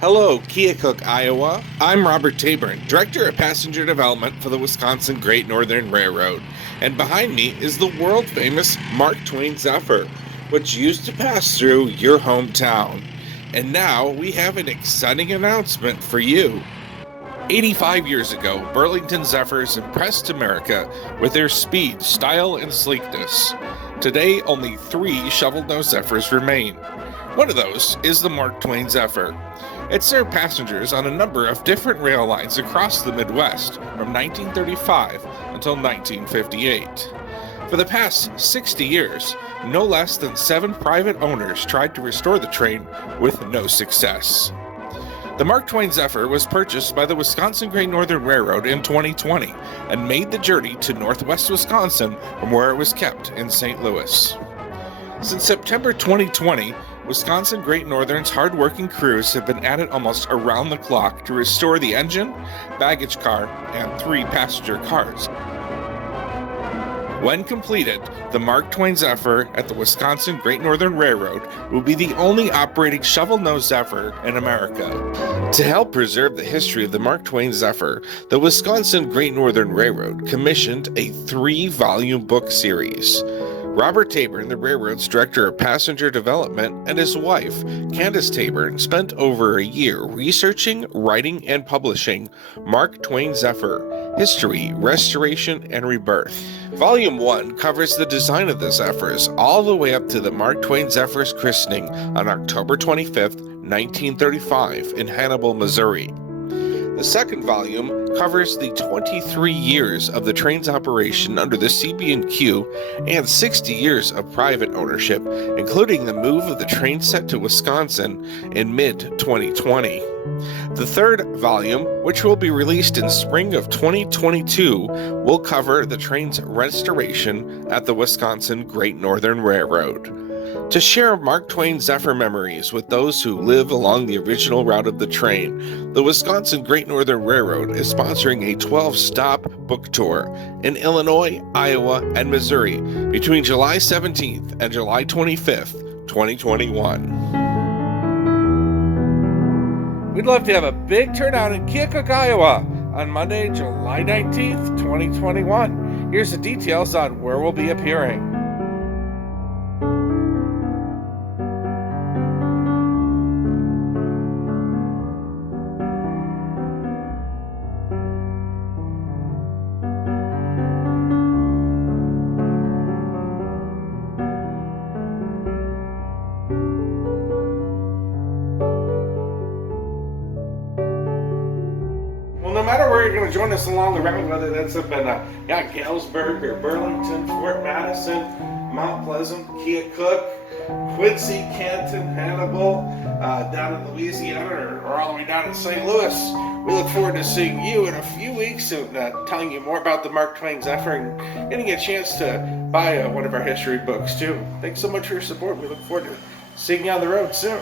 Hello, Keokuk, Iowa. I'm Robert Tabern, Director of Passenger Development for the Wisconsin Great Northern Railroad. And behind me is the world-famous Mark Twain Zephyr, which used to pass through your hometown. And now we have an exciting announcement for you. 85 years ago, Burlington Zephyrs impressed America with their speed, style, and sleekness. Today, only 3 shovel-nosed Zephyrs remain. One of those is the Mark Twain Zephyr. It served passengers on a number of different rail lines across the Midwest from 1935 until 1958. For the past 60 years, no less than 7 private owners tried to restore the train with no success. The Mark Twain Zephyr was purchased by the Wisconsin Great Northern Railroad in 2020 and made the journey to northwest Wisconsin from where it was kept in St. Louis. Since September 2020, Wisconsin Great Northern's hard-working crews have been at it almost around the clock to restore the engine, baggage car, and 3 passenger cars. When completed, the Mark Twain Zephyr at the Wisconsin Great Northern Railroad will be the only operating shovel-nosed Zephyr in America. To help preserve the history of the Mark Twain Zephyr, the Wisconsin Great Northern Railroad commissioned a 3-volume book series. Robert Tabern, the railroad's director of passenger development, and his wife, Candace Tabern, spent over a year researching, writing, and publishing Mark Twain Zephyr, History, Restoration, and Rebirth. Volume 1 covers the design of the Zephyrs all the way up to the Mark Twain Zephyr's christening on October 25, 1935 in Hannibal, Missouri. The second volume covers the 23 years of the train's operation under the CB&Q and 60 years of private ownership, including the move of the train set to Wisconsin in mid-2020. The third volume, which will be released in spring of 2022, will cover the train's restoration at the Wisconsin Great Northern Railroad. To share Mark Twain Zephyr memories with those who live along the original route of the train, the Wisconsin Great Northern Railroad is sponsoring a 12-stop book tour in Illinois, Iowa, and Missouri between July 17th and July 25th, 2021. We'd love to have a big turnout in Keokuk, Iowa on Monday, July 19th, 2021. Here's the details on where we'll be appearing. Well, no matter where you're going to join us along the route, whether that's up in Galesburg or Burlington, Fort Madison, Mount Pleasant, Keokuk, Quincy, Canton, Hannibal, down in Louisiana, or all the way down in St. Louis, we look forward to seeing you in a few weeks and telling you more about the Mark Twain Zephyr and getting a chance to buy one of our history books too. Thanks so much for your support. We look forward to seeing you on the road soon.